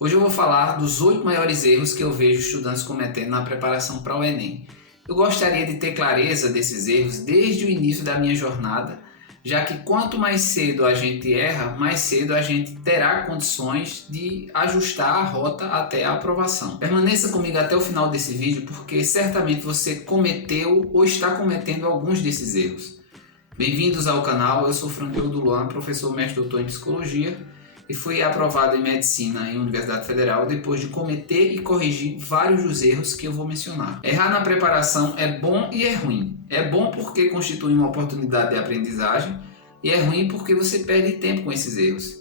Hoje eu vou falar dos 8 maiores erros que eu vejo estudantes cometendo na preparação para o Enem. Eu gostaria de ter clareza desses erros desde o início da minha jornada, já que quanto mais cedo a gente erra, mais cedo a gente terá condições de ajustar a rota até a aprovação. Permaneça comigo até o final desse vídeo, porque certamente você cometeu ou está cometendo alguns desses erros. Bem-vindos ao canal, eu sou Franqueudo Luan, professor mestre doutor em Psicologia, e fui aprovado em Medicina em Universidade Federal depois de cometer e corrigir vários dos erros que eu vou mencionar. Errar na preparação é bom e é ruim. É bom porque constitui uma oportunidade de aprendizagem e é ruim porque você perde tempo com esses erros.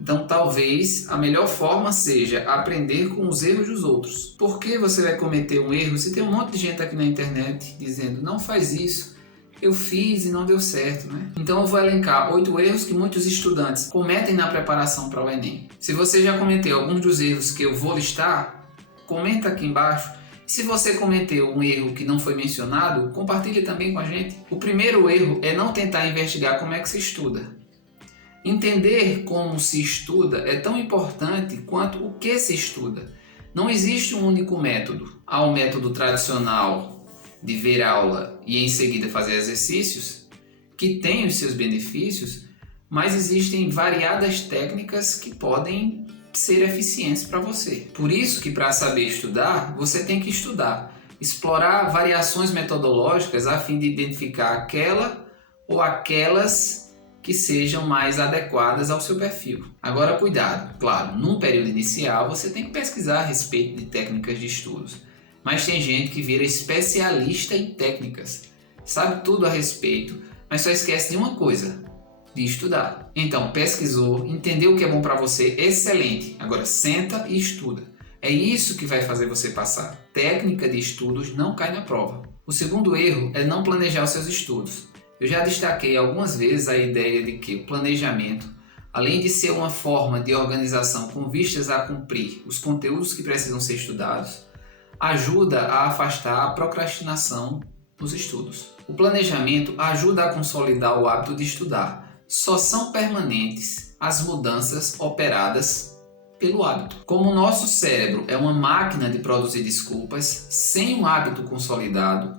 Então talvez a melhor forma seja aprender com os erros dos outros. Por que você vai cometer um erro se tem um monte de gente aqui na internet dizendo não faz isso? Eu fiz e não deu certo, né? Então eu vou elencar 8 erros que muitos estudantes cometem na preparação para o Enem. Se você já cometeu alguns dos erros que eu vou listar, comenta aqui embaixo. Se você cometeu um erro que não foi mencionado, compartilhe também com a gente. O primeiro erro é não tentar investigar como é que se estuda. Entender como se estuda é tão importante quanto o que se estuda. Não existe um único método. Há um método tradicional de ver aula e em seguida fazer exercícios, que tem os seus benefícios, mas existem variadas técnicas que podem ser eficientes para você. Por isso que para saber estudar, você tem que estudar, explorar variações metodológicas a fim de identificar aquela ou aquelas que sejam mais adequadas ao seu perfil. Agora cuidado, claro, num período inicial você tem que pesquisar a respeito de técnicas de estudos. Mas tem gente que vira especialista em técnicas, sabe tudo a respeito, mas só esquece de uma coisa, de estudar. Então, pesquisou, entendeu o que é bom para você, excelente. Agora senta e estuda. É isso que vai fazer você passar. Técnica de estudos não cai na prova. O segundo erro é não planejar os seus estudos. Eu já destaquei algumas vezes a ideia de que o planejamento, além de ser uma forma de organização com vistas a cumprir os conteúdos que precisam ser estudados, ajuda a afastar a procrastinação nos estudos. O planejamento ajuda a consolidar o hábito de estudar. Só são permanentes as mudanças operadas pelo hábito. Como o nosso cérebro é uma máquina de produzir desculpas, sem um hábito consolidado,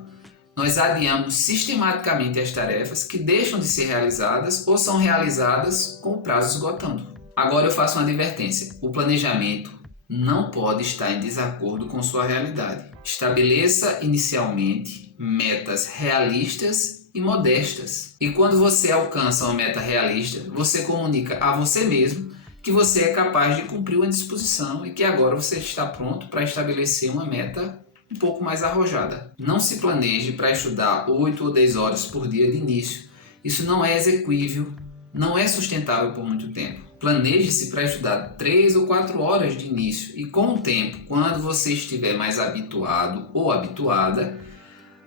nós adiamos sistematicamente as tarefas que deixam de ser realizadas ou são realizadas com o prazo esgotando. Agora eu faço uma advertência. O planejamento não pode estar em desacordo com sua realidade. Estabeleça inicialmente metas realistas e modestas. E quando você alcança uma meta realista, você comunica a você mesmo que você é capaz de cumprir uma disposição e que agora você está pronto para estabelecer uma meta um pouco mais arrojada. Não se planeje para estudar 8 ou 10 horas por dia de início. Isso não é execuível, não é sustentável por muito tempo. Planeje-se para estudar 3 ou 4 horas de início e com o tempo, quando você estiver mais habituado ou habituada,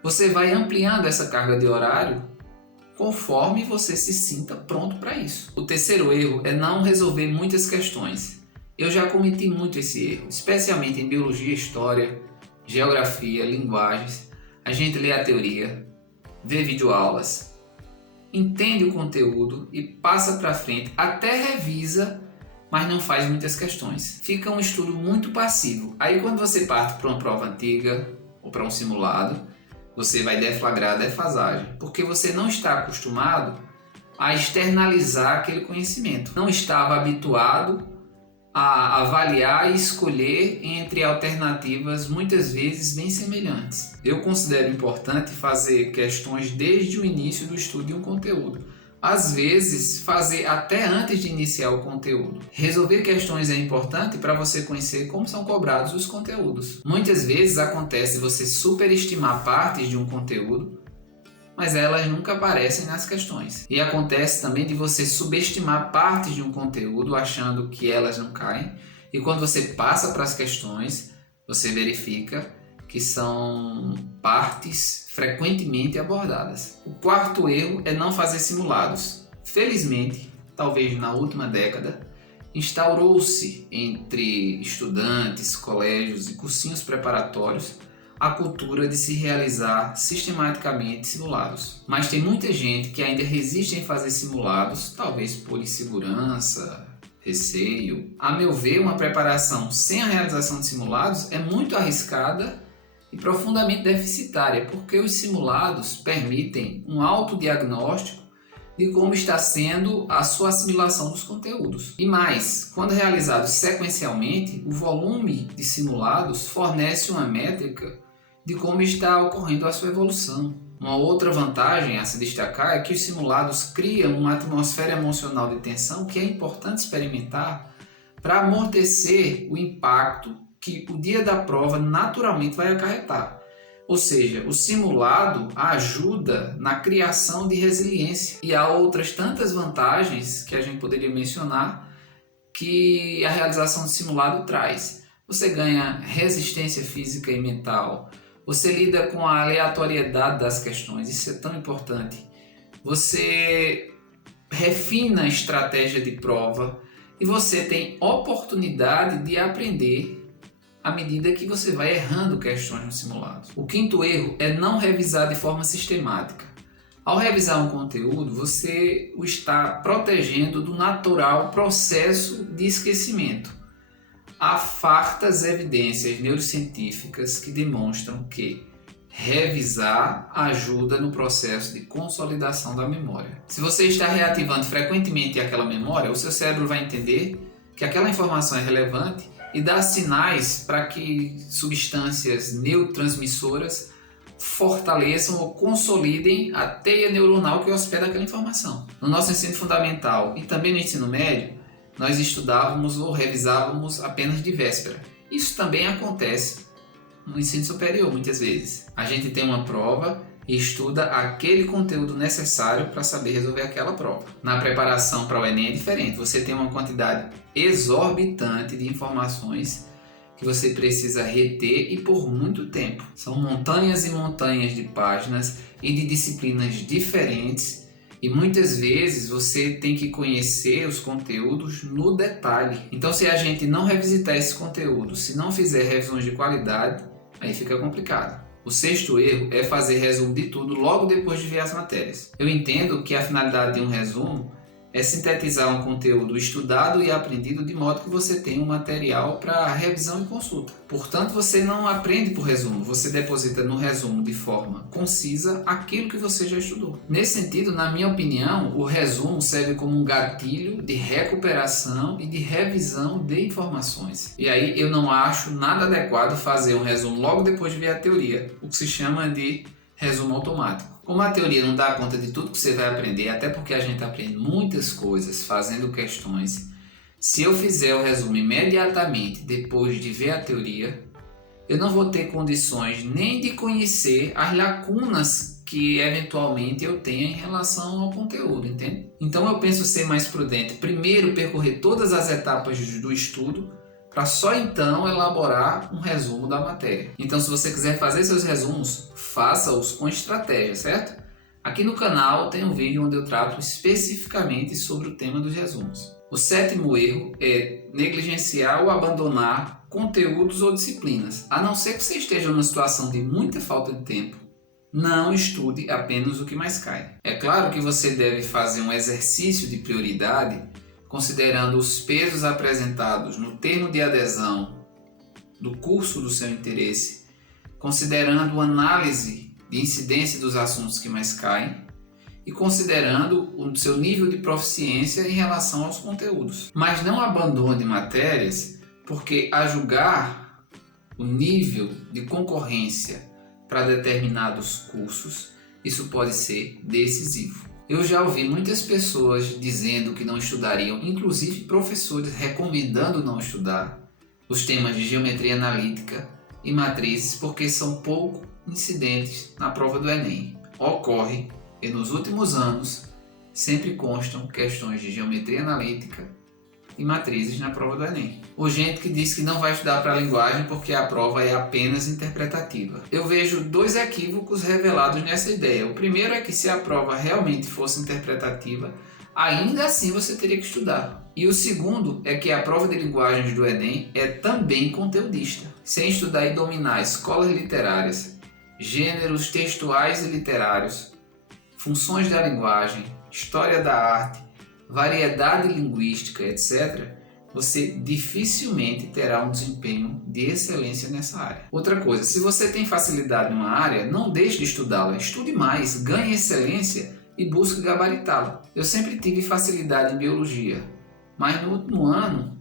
você vai ampliando essa carga de horário conforme você se sinta pronto para isso. O terceiro erro é não resolver muitas questões. Eu já cometi muito esse erro, especialmente em biologia, história, geografia, linguagens. A gente lê a teoria, vê videoaulas, entende o conteúdo e passa para frente, até revisa, mas não faz muitas questões. Fica um estudo muito passivo. Aí quando você parte para uma prova antiga ou para um simulado, você vai deflagrar a defasagem, porque você não está acostumado a externalizar aquele conhecimento. Não estava habituado a avaliar e escolher entre alternativas muitas vezes bem semelhantes. Eu considero importante fazer questões desde o início do estudo de um conteúdo. Às vezes, fazer até antes de iniciar o conteúdo. Resolver questões é importante para você conhecer como são cobrados os conteúdos. Muitas vezes acontece você superestimar partes de um conteúdo, mas elas nunca aparecem nas questões. E acontece também de você subestimar partes de um conteúdo achando que elas não caem, e quando você passa para as questões, você verifica que são partes frequentemente abordadas. O quarto erro é não fazer simulados. Felizmente, talvez na última década, instaurou-se entre estudantes, colégios e cursinhos preparatórios a cultura de se realizar sistematicamente simulados. Mas tem muita gente que ainda resiste em fazer simulados, talvez por insegurança, receio. A meu ver, uma preparação sem a realização de simulados é muito arriscada e profundamente deficitária, porque os simulados permitem um autodiagnóstico de como está sendo a sua assimilação dos conteúdos. E mais, quando realizados sequencialmente, o volume de simulados fornece uma métrica de como está ocorrendo a sua evolução. Uma outra vantagem a se destacar é que os simulados criam uma atmosfera emocional de tensão que é importante experimentar para amortecer o impacto que o dia da prova naturalmente vai acarretar. Ou seja, o simulado ajuda na criação de resiliência. E há outras tantas vantagens que a gente poderia mencionar que a realização de simulado traz. Você ganha resistência física e mental, você lida com a aleatoriedade das questões, isso é tão importante. Você refina a estratégia de prova e você tem oportunidade de aprender à medida que você vai errando questões no simulado. O quinto erro é não revisar de forma sistemática. Ao revisar um conteúdo, você o está protegendo do natural processo de esquecimento. Há fartas evidências neurocientíficas que demonstram que revisar ajuda no processo de consolidação da memória. Se você está reativando frequentemente aquela memória, o seu cérebro vai entender que aquela informação é relevante e dá sinais para que substâncias neurotransmissoras fortaleçam ou consolidem a teia neuronal que hospeda aquela informação. No nosso ensino fundamental e também no ensino médio, nós estudávamos ou revisávamos apenas de véspera. Isso também acontece no ensino superior muitas vezes. A gente tem uma prova e estuda aquele conteúdo necessário para saber resolver aquela prova. Na preparação para o Enem é diferente. Você tem uma quantidade exorbitante de informações que você precisa reter e por muito tempo. São montanhas e montanhas de páginas e de disciplinas diferentes e muitas vezes você tem que conhecer os conteúdos no detalhe. Então, se a gente não revisitar esse conteúdo, se não fizer revisões de qualidade, aí fica complicado. O sexto erro é fazer resumo de tudo logo depois de ver as matérias. Eu entendo que a finalidade de um resumo é sintetizar um conteúdo estudado e aprendido de modo que você tenha um material para revisão e consulta. Portanto, você não aprende por resumo, você deposita no resumo de forma concisa aquilo que você já estudou. Nesse sentido, na minha opinião, o resumo serve como um gatilho de recuperação e de revisão de informações. E aí eu não acho nada adequado fazer um resumo logo depois de ver a teoria, o que se chama de resumo automático. Como a teoria não dá conta de tudo que você vai aprender, até porque a gente aprende muitas coisas fazendo questões, se eu fizer o resumo imediatamente depois de ver a teoria, eu não vou ter condições nem de conhecer as lacunas que eventualmente eu tenha em relação ao conteúdo, entende? Então eu penso ser mais prudente, primeiro percorrer todas as etapas do estudo, para só então elaborar um resumo da matéria. Então, se você quiser fazer seus resumos, faça-os com estratégia, certo? Aqui no canal tem um vídeo onde eu trato especificamente sobre o tema dos resumos. O sétimo erro é negligenciar ou abandonar conteúdos ou disciplinas. A não ser que você esteja numa situação de muita falta de tempo, não estude apenas o que mais cai. É claro que você deve fazer um exercício de prioridade considerando os pesos apresentados no termo de adesão do curso do seu interesse, considerando a análise de incidência dos assuntos que mais caem e considerando o seu nível de proficiência em relação aos conteúdos. Mas não abandone matérias, porque a julgar o nível de concorrência para determinados cursos, isso pode ser decisivo. Eu já ouvi muitas pessoas dizendo que não estudariam, inclusive professores recomendando não estudar os temas de geometria analítica e matrizes porque são pouco incidentes na prova do Enem. Ocorre que nos últimos anos sempre constam questões de geometria analítica e matrizes na prova do Enem. Ou gente que diz que não vai estudar para a linguagem porque a prova é apenas interpretativa. Eu vejo dois equívocos revelados nessa ideia. O primeiro é que se a prova realmente fosse interpretativa, ainda assim você teria que estudar. E o segundo é que a prova de linguagens do Enem é também conteudista. Sem estudar e dominar escolas literárias, gêneros textuais e literários, funções da linguagem, história da arte, variedade linguística, etc., você dificilmente terá um desempenho de excelência nessa área. Outra coisa, se você tem facilidade em uma área, não deixe de estudá-la, estude mais, ganhe excelência e busque gabaritá-la. Eu sempre tive facilidade em biologia, mas no último ano,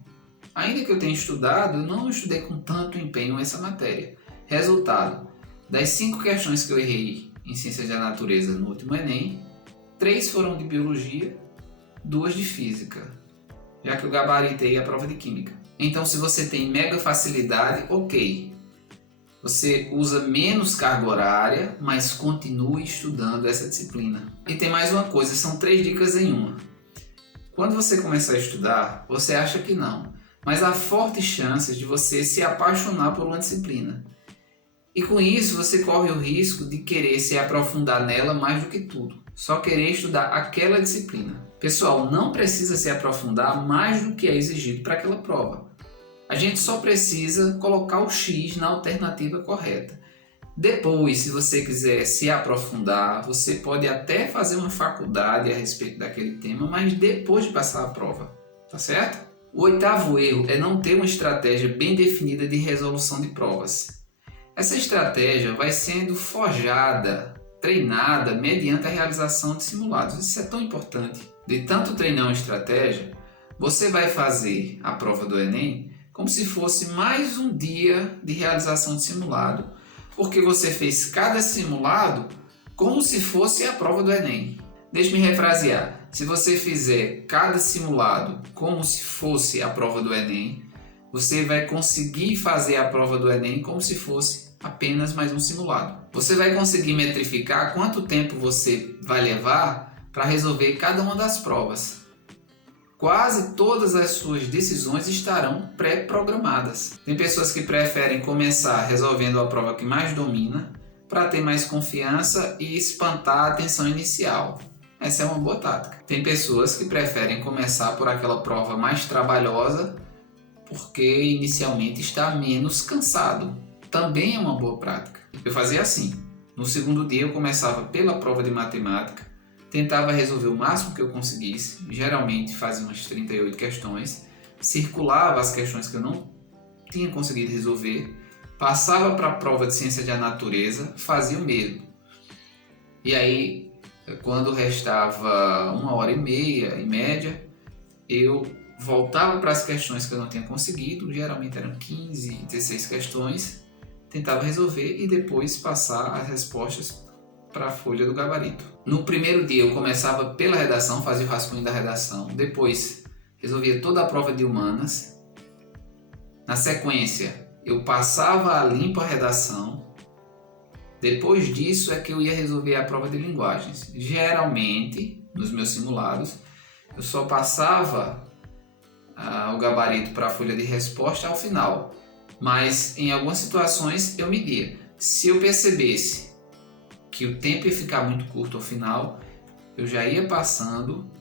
ainda que eu tenha estudado, eu não estudei com tanto empenho essa matéria. Resultado, das 5 questões que eu errei em Ciências da Natureza no último Enem, 3 foram de biologia, 2 de física, já que eu gabaritei a prova de química. Então, se você tem mega facilidade, ok. Você usa menos carga horária, mas continue estudando essa disciplina. E tem mais uma coisa, são 3 dicas em uma. Quando você começar a estudar, você acha que não, mas há fortes chances de você se apaixonar por uma disciplina. E com isso, você corre o risco de querer se aprofundar nela mais do que tudo. Só querer estudar aquela disciplina. Pessoal, não precisa se aprofundar mais do que é exigido para aquela prova. A gente só precisa colocar o X na alternativa correta. Depois, se você quiser se aprofundar, você pode até fazer uma faculdade a respeito daquele tema, mas depois de passar a prova, tá certo? O 8º erro é não ter uma estratégia bem definida de resolução de provas. Essa estratégia vai sendo forjada, treinada mediante a realização de simulados. Isso é tão importante. De tanto treinar uma estratégia, você vai fazer a prova do Enem como se fosse mais um dia de realização de simulado, porque você fez cada simulado como se fosse a prova do Enem. Deixe-me refrasear. Se você fizer cada simulado como se fosse a prova do Enem, você vai conseguir fazer a prova do Enem como se fosse apenas mais um simulado. Você vai conseguir metrificar quanto tempo você vai levar para resolver cada uma das provas. Quase todas as suas decisões estarão pré-programadas. Tem pessoas que preferem começar resolvendo a prova que mais domina para ter mais confiança e espantar a atenção inicial. Essa é uma boa tática. Tem pessoas que preferem começar por aquela prova mais trabalhosa porque inicialmente está menos cansado. Também é uma boa prática. Eu fazia assim. No segundo dia eu começava pela prova de matemática, tentava resolver o máximo que eu conseguisse, geralmente fazia umas 38 questões, circulava as questões que eu não tinha conseguido resolver, passava para a prova de Ciência da Natureza, fazia o mesmo. E aí, quando restava 1h30 em média, eu voltava para as questões que eu não tinha conseguido, geralmente eram 15, 16 questões, tentava resolver e depois passar as respostas para a folha do gabarito. No primeiro dia eu começava pela redação, fazia o rascunho da redação, depois resolvia toda a prova de humanas. Na sequência, eu passava a limpo a redação. Depois disso é que eu ia resolver a prova de linguagens. Geralmente, nos meus simulados, eu só passava o gabarito para a folha de resposta ao final. Mas em algumas situações eu media. Se eu percebesse que o tempo ia ficar muito curto ao final, eu já ia passando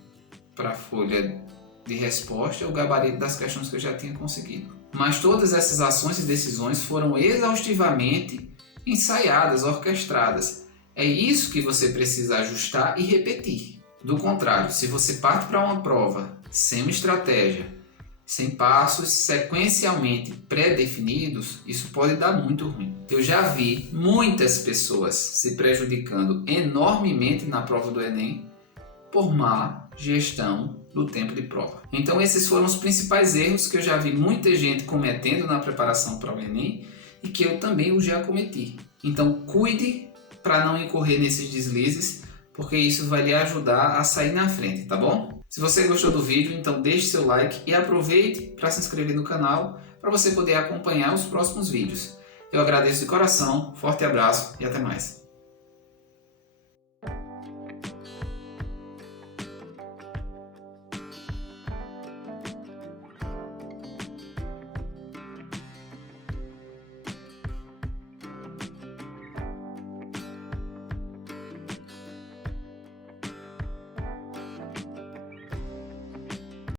para a folha de resposta o gabarito das questões que eu já tinha conseguido. Mas todas essas ações e decisões foram exaustivamente ensaiadas, orquestradas. É isso que você precisa ajustar e repetir. Do contrário, se você parte para uma prova sem uma estratégia, sem passos sequencialmente pré-definidos, isso pode dar muito ruim. Eu já vi muitas pessoas se prejudicando enormemente na prova do Enem por má gestão do tempo de prova. Então esses foram os principais erros que eu já vi muita gente cometendo na preparação para o Enem e que eu também já cometi. Então cuide para não incorrer nesses deslizes, porque isso vai lhe ajudar a sair na frente, tá bom? Se você gostou do vídeo, então deixe seu like e aproveite para se inscrever no canal para você poder acompanhar os próximos vídeos. Eu agradeço de coração, forte abraço e até mais.